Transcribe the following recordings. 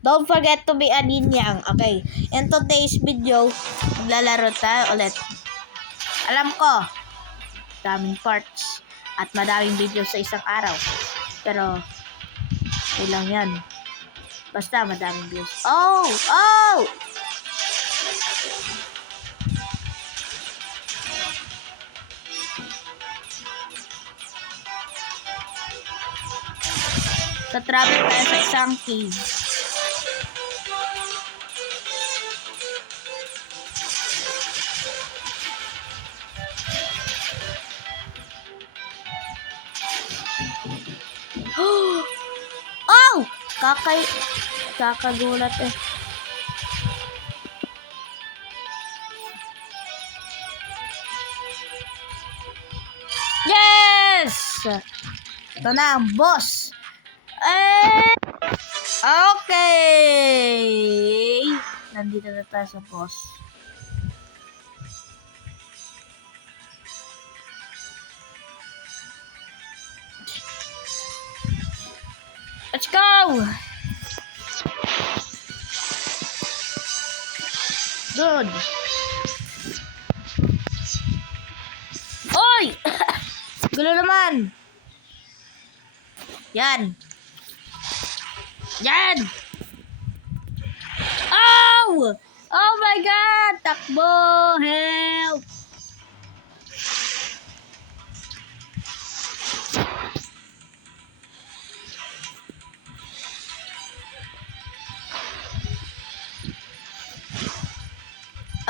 Don't forget to be a ninyang. Okay. In today's video, maglalaro tayo ulit. Alam ko, daming parts at madaming video sa isang araw. Pero, ilang yan. Basta madaming views. Oh! Oh! Sa traffic tayo sa isang cave. Oh! Kakagulat eh. Yes! Ito na ang boss. Okay. Nandito na tayo sa boss. Let's go! Good. Oy! Gulo naman. Yan. Yan! Oh! Oh my God! Takbo! Help!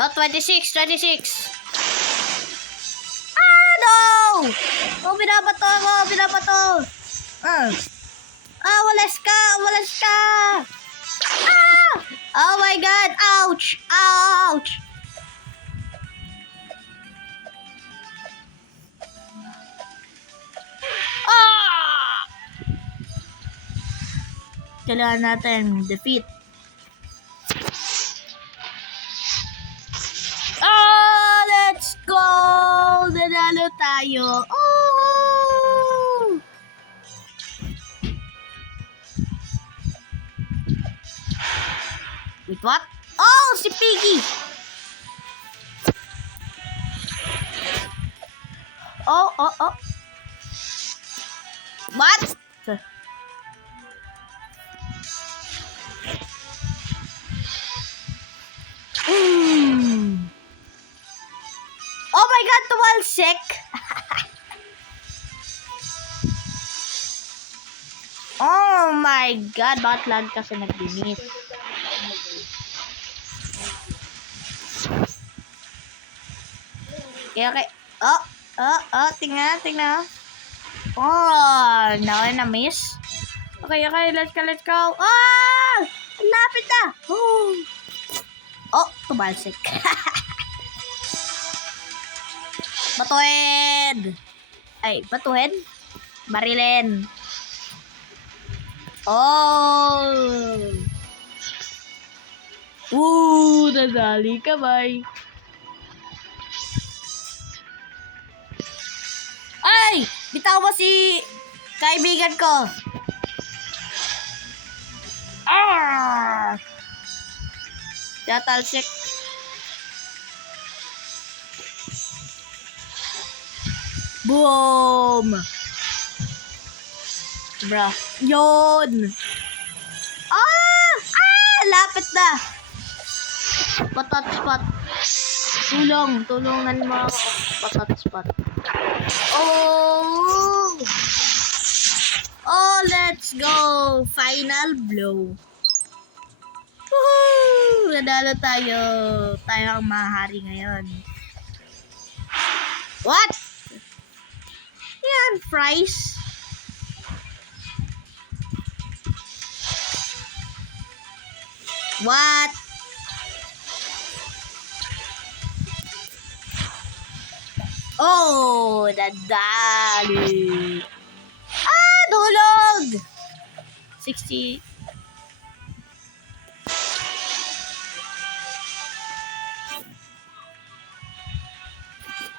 Oh, 26! Ah, no! Oh, binabato ako! Binabato! Walas ka! Ah! Oh my God! Ouch! Ouch! Ah! Kailangan natin defeat. Oh, let's go! Nanalo tayo. Oh! Wait, what? Oh, si Piggy! Oh. What? Oh my God, tumalsik! Oh my God, bakit lag kasi nag-limit? Okay. Oh, tingnan. Oh, na-miss. Okay, let's go. Oh! Lapit na! Oh, tumalsik. Batuhin! Ay, batuhin? Barilin. Oh! Nadali kamay. Ay! Bitaw mo si kaibigan ko. Tatalsik. Boom! Bro. Yun! Lapit na! Patat spot. Tulungan mo ako. Patat spot. Oh, let's go! Final blow. Woohoo! Nadalo tayo. Tayo ang mahari ngayon. What? Yan, fries. What? Oh, nadali. Dulog! 60.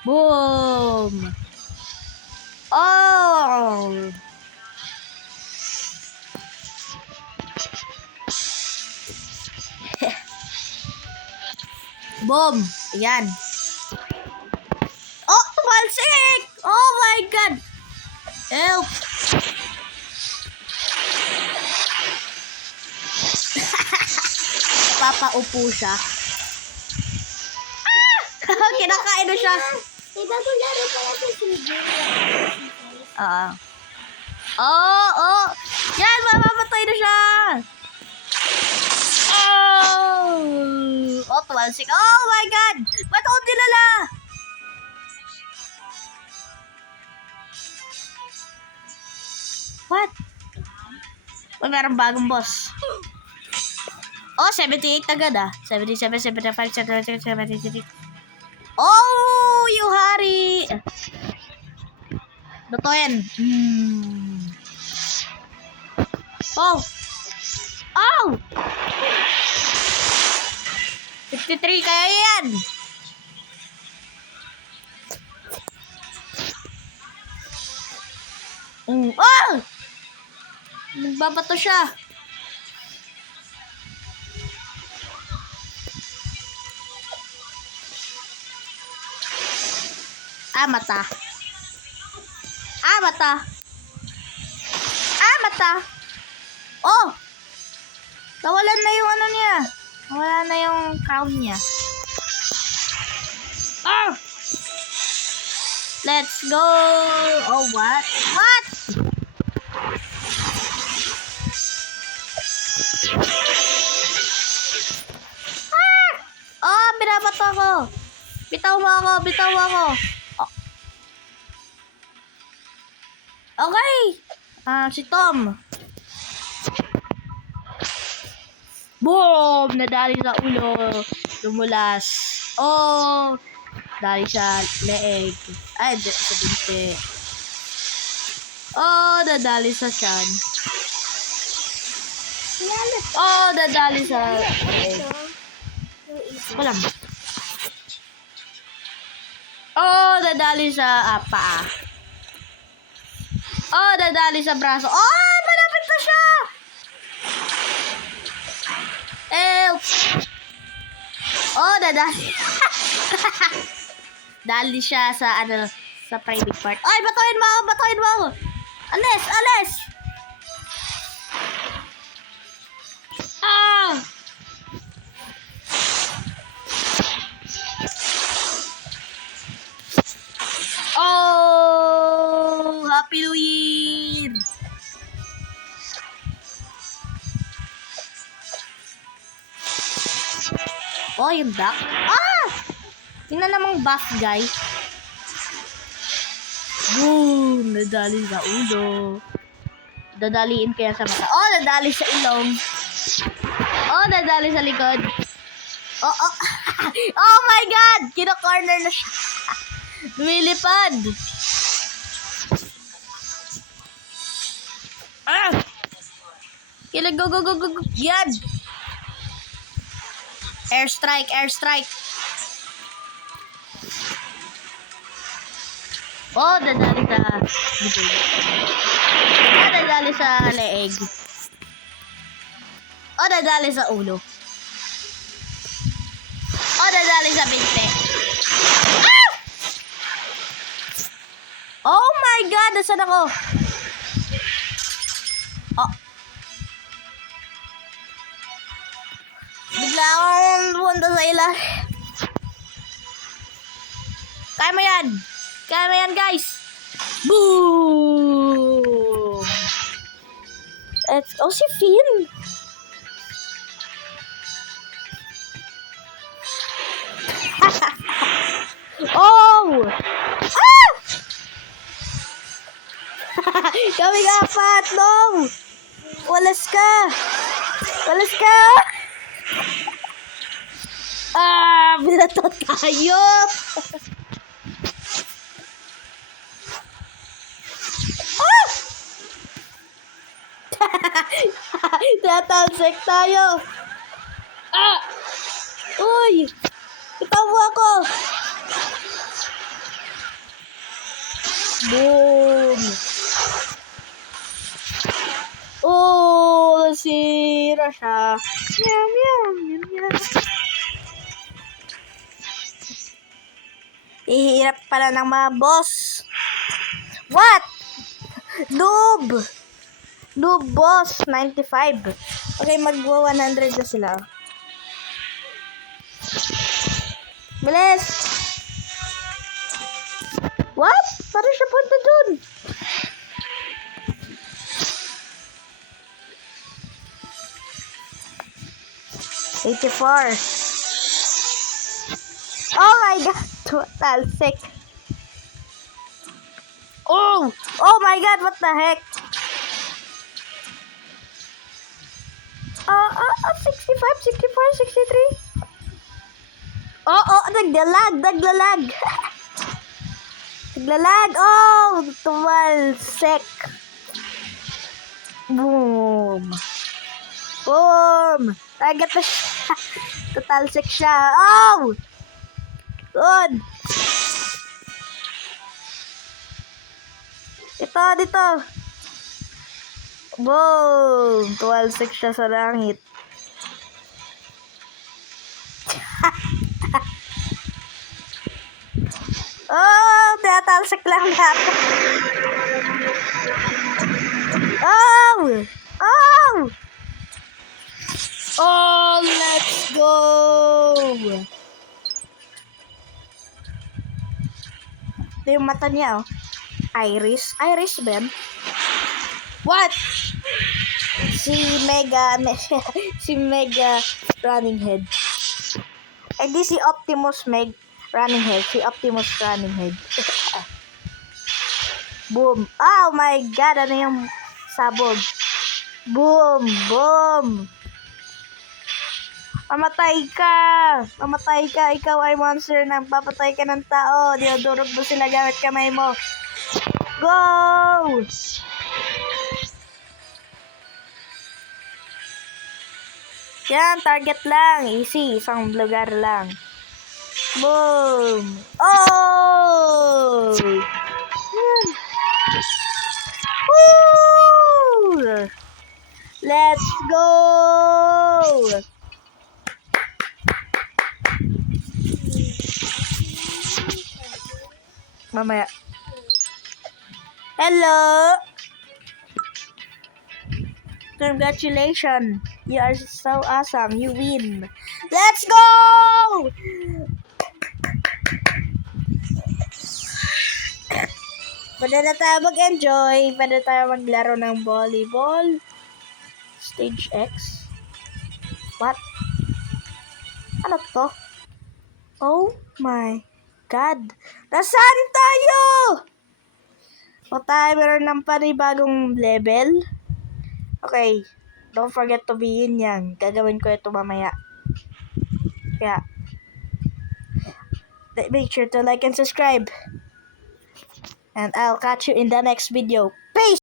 Boom! Oh! Boom! Ayan. Oh, tumalsik! Oh my God! Help! Papaupo siya. Ah! Kinakain na siya. Bagong laro pala sa Silver. Oh! Yan, mamamatay na siya! Oh, tumalsik. Oh my God! Ba't ako dinala? What? Oh, meron bagong boss. Oh, 78 agad 77, 75, 76, 77. Oh, you hari! Lutuin. Oh! 53 kaya yan! Oh! Nagbabato siya. Mata. Oh! Nawalan na yung ano niya. Nawala na yung crown niya. Oh! Let's go! Oh, what? What? Oh, binabato ako. Bitaw mo ako. Oh. Okay. Si Tom. Boom! Nadali sa ulo. Lumulas. Oh! Dali sa leeg. Ay, sa binti. Oh, nadali sa tiyan. Oh, nadali sa leeg. Walang. Oh, nadali sa paa. Oh, nadali sa braso. Oh, malapit na siya! Help! Oh, nadali. Dali siya sa sa private part. Ay, batuhin mo ako. Alis! Ah! Oh! Happy New Year! Oh, yung duck. Tingnan namang buff guy. Boom! Nadali sa ulo. Dadaliin kaya sa mata. Oh, nadali sa ilong. Oh, nadali sa likod. Oh. Oh my God! Kino-corner na siya. Lumilipad. Go. Yan. Airstrike. Oh, dadali sa likod. Oh, dadali sa leeg. Oh, dadali sa ulo. Oh, dadali sa binte. Oh my God! Nasaan ako? Oh. Bigla akong bumunta sa ilan. Kaya mo yan, guys. Boom! Si Finn. Oh! Kami apat, no! Walas ka! Binato tayo! Tatalsik tayo! Uy! Itaw ako! Boom! Oh, nasira siya. Yum. Ihirap pala ng mga boss. What? Noob! Noob boss, 95. Okay, magwa 100 na sila. Bilis! What? Parang siya punta dun. $84. Oh my god! Total sick. Oh! Oh my god, what the heck? 65, 64, 63. Oh, naglalag. Naglalag. Oh, tumal sek. Boom. Target na siya. Total sek siya. Oh! Good. Dito. Boom. 12 sek siya sa langit. Oh, tinatalsik lang natin. Oh, let's go. Ito yung mata niya, oh. Iris ba yan? What? Si Mega Running Head. Eh di si Optimus Running Head. Boom. Oh my god, ano yung sabog? Boom. Mamatay ka. Ikaw ay monster. Nagpapatay ka ng tao. Dinudurog mo sila gamit kamay mo. Go! Yan, target lang. Easy. Isang lugar lang. Boom! Oh! Yan. Woo! Let's go! Mamaya. Hello! Congratulations! You are so awesome. You win. Let's go! Pwede na tayo mag-enjoy. Pwede tayo maglaro ng volleyball. Stage X. What? Ano to? Oh my God. Nasaan tayo? O tayo meron ng panibagong level. Okay. Don't forget to be in yan. Gagawin ko ito mamaya. Kaya, make sure to like and subscribe. And I'll catch you in the next video. Peace!